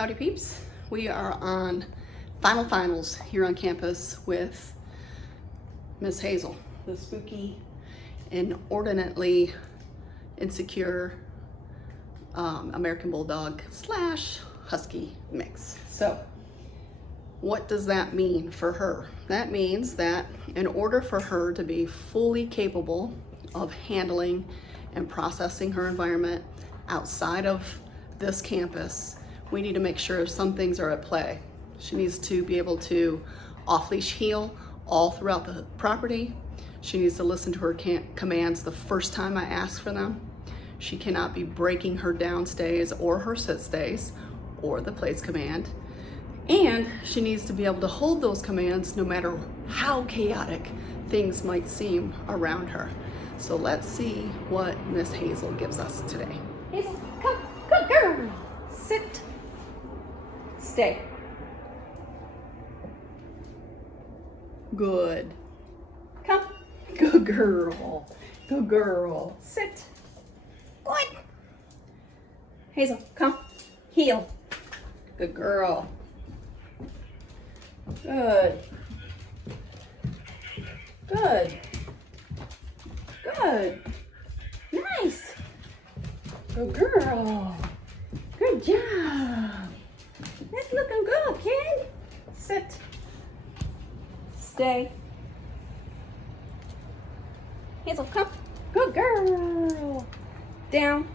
Howdy peeps. We are on finals here on campus with Miss Hazel, the spooky, inordinately insecure American Bulldog / Husky mix. So what does that mean for her? That means that in order for her to be fully capable of handling and processing her environment outside of this campus, we need to make sure some things are at play. She needs to be able to off-leash heel all throughout the property. She needs to listen to her commands the first time I ask for them. She cannot be breaking her down stays or her sit stays or the place command. And she needs to be able to hold those commands no matter how chaotic things might seem around her. So let's see what Miss Hazel gives us today. Hazel, come, good girl. Sit, stay. Good. Come, Good girl. Good girl. sit. Good. Hazel, come, heel. Good girl. Good. Good. Good. Nice. Good girl. Good job. That's looking good, kid. Sit. Stay. Hazel, come. Good girl. Down.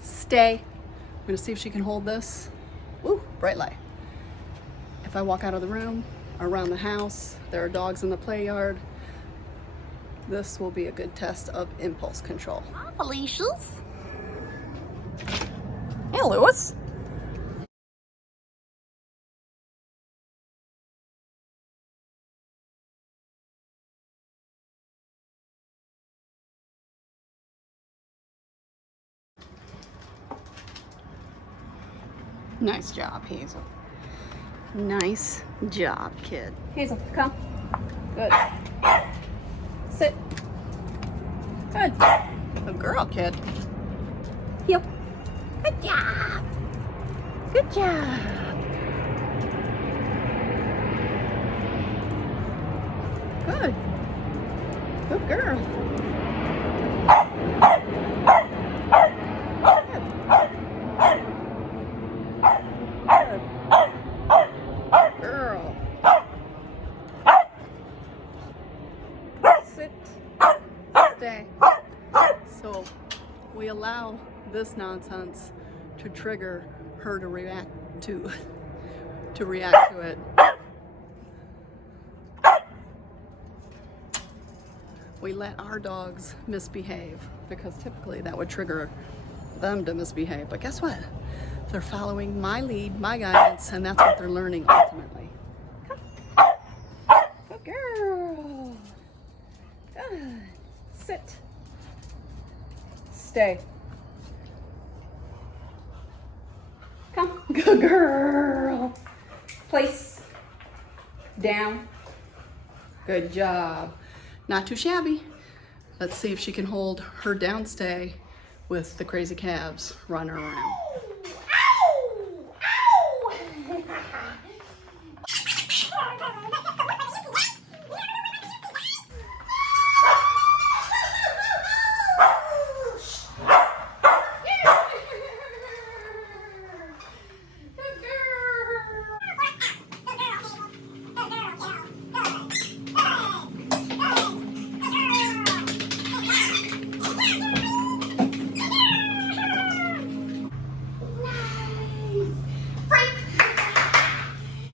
Stay. I'm gonna see if she can hold this. Woo, bright light. If I walk out of the room, around the house, there are dogs in the play yard, this will be a good test of impulse control. Hi, Felicia's. Hey, Lewis. Nice job, Hazel. Nice job, kid. Hazel, come. Good. Sit. Good. Good girl, kid. Heel. Good job. Good job. Good. Good girl. Girl. Sit. Stay. So we allow this nonsense to trigger her to react to it. We let our dogs misbehave because typically that would trigger them to misbehave. But guess what? They're following my lead, my guidance, and that's what they're learning ultimately. Good girl. Good. Sit. Stay. Come. Good girl. Place. Down. Good job. Not too shabby. Let's see if she can hold her downstay with the crazy calves running around.